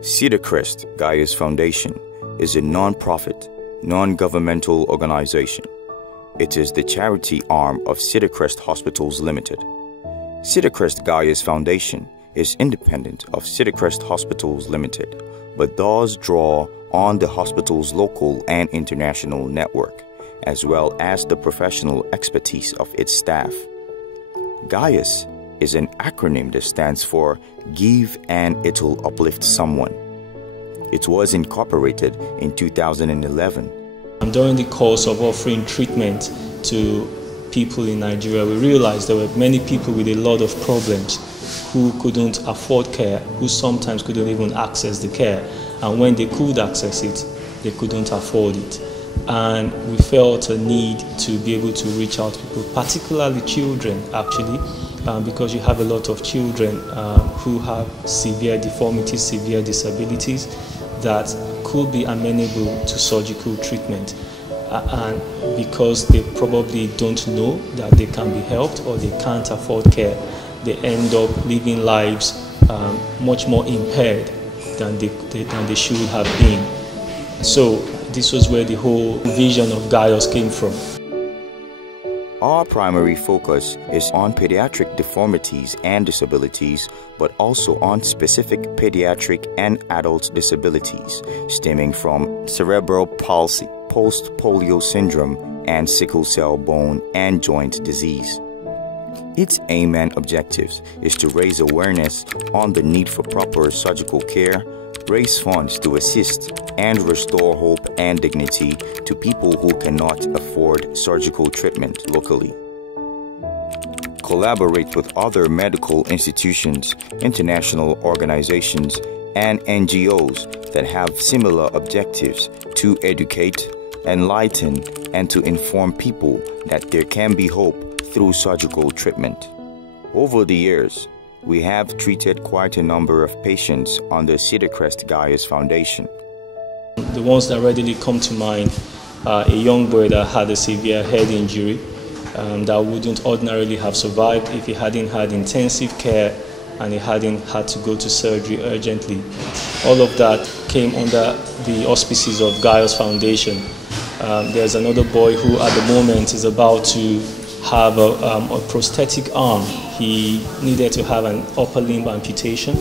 Cedarcrest Gaius Foundation is a non-profit, non-governmental organization. It is the charity arm of Cedarcrest Hospitals Limited. Cedarcrest Gaius Foundation is independent of Cedarcrest Hospitals Limited, but does draw on the hospital's local and international network, as well as the professional expertise of its staff. Gaius is an acronym that stands for Give and It'll Uplift Someone. It was incorporated in 2011. During the course of offering treatment to people in Nigeria, we realized there were many people with a lot of problems who couldn't afford care, who sometimes couldn't even access the care. And when they could access it, they couldn't afford it. And we felt a need to be able to reach out to people, particularly children actually, because you have a lot of children who have severe deformities, severe disabilities that could be amenable to surgical treatment. And because they probably don't know that they can be helped or they can't afford care, they end up living lives much more impaired than they should have been. So this was where the whole vision of Gaius came from. Our primary focus is on pediatric deformities and disabilities, but also on specific pediatric and adult disabilities stemming from cerebral palsy, post-polio syndrome, and sickle cell bone and joint disease. Its aim and objectives is to raise awareness on the need for proper surgical care, raise funds to assist and restore hope and dignity to people who cannot afford surgical treatment locally. Collaborate with other medical institutions, international organizations, and NGOs that have similar objectives to educate, enlighten, and to inform people that there can be hope through surgical treatment. Over the years, we have treated quite a number of patients under Cedarcrest Gaius Foundation. The ones that readily come to mind are a young boy that had a severe head injury that wouldn't ordinarily have survived if he hadn't had intensive care and he hadn't had to go to surgery urgently. All of that came under the auspices of Gaius Foundation. There's another boy who at the moment is about to have a prosthetic arm. He needed to have an upper limb amputation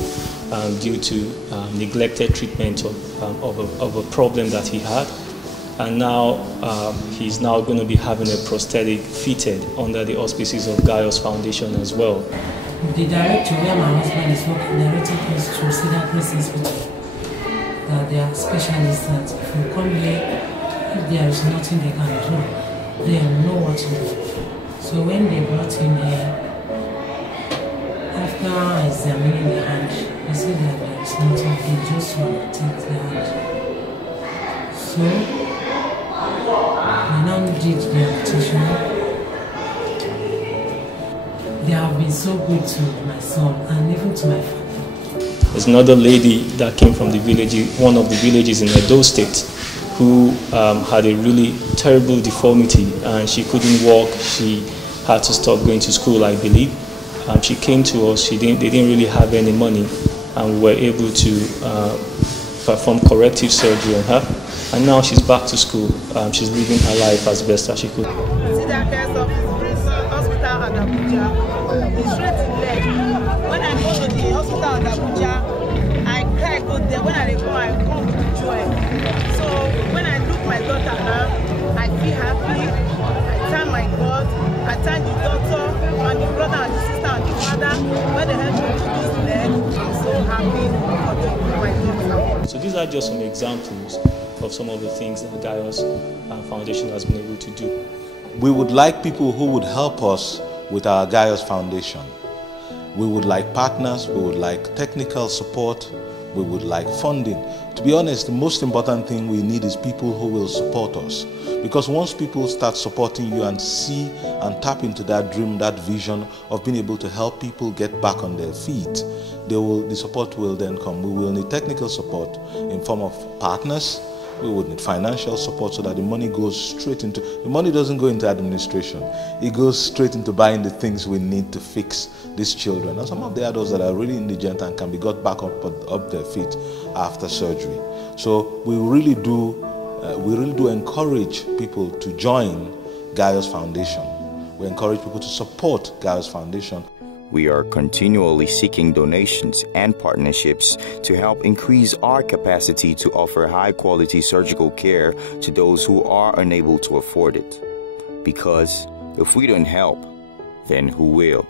due to neglected treatment of a problem that he had. And now he's now going to be having a prosthetic fitted under the auspices of Gaius Foundation as well. The director where my husband is working directed us to Cedarcrest Hospital. They are specialists that if you come here, if there is nothing they can do, they know what to do. So when they brought him here, after examining the hand, they said that there is nothing, they just want to take the hand. So they now did the amputation. They have been so good to my son and even to my family. There's another lady that came from the village, one of the villages in Edo State, who had a really terrible deformity and she couldn't walk. She had to stop going to school, I believe. She came to us. They didn't really have any money, and we were able to perform corrective surgery on her. And now she's back to school. She's living her life as best as she could. Cedarcrest Hospital at Abuja. The straight leg. When I go to the hospital at Abuja, I cry go there. When I go, I come with joy. So when I look my daughter now, I feel happy. I thank my God. I thank the doctor and the brother and the sister and the father when they helped me with this leg. I'm so happy for my daughter. So these are just some examples of some of the things that Gaius Foundation has been able to do. We would like people who would help us with our Gaius Foundation. We would like partners, we would like technical support, we would like funding. To be honest, the most important thing we need is people who will support us. Because once people start supporting you and see and tap into that dream, that vision of being able to help people get back on their feet, the support will then come. We will need technical support in form of partners, We would need financial support so that the money goes straight into, the money doesn't go into administration. It goes straight into buying the things we need to fix these children. And some of the adults that are really indigent and can be got back up their feet after surgery. So we really do encourage people to join Gaius Foundation. We encourage people to support Gaius Foundation. We are continually seeking donations and partnerships to help increase our capacity to offer high-quality surgical care to those who are unable to afford it. Because if we don't help, then who will?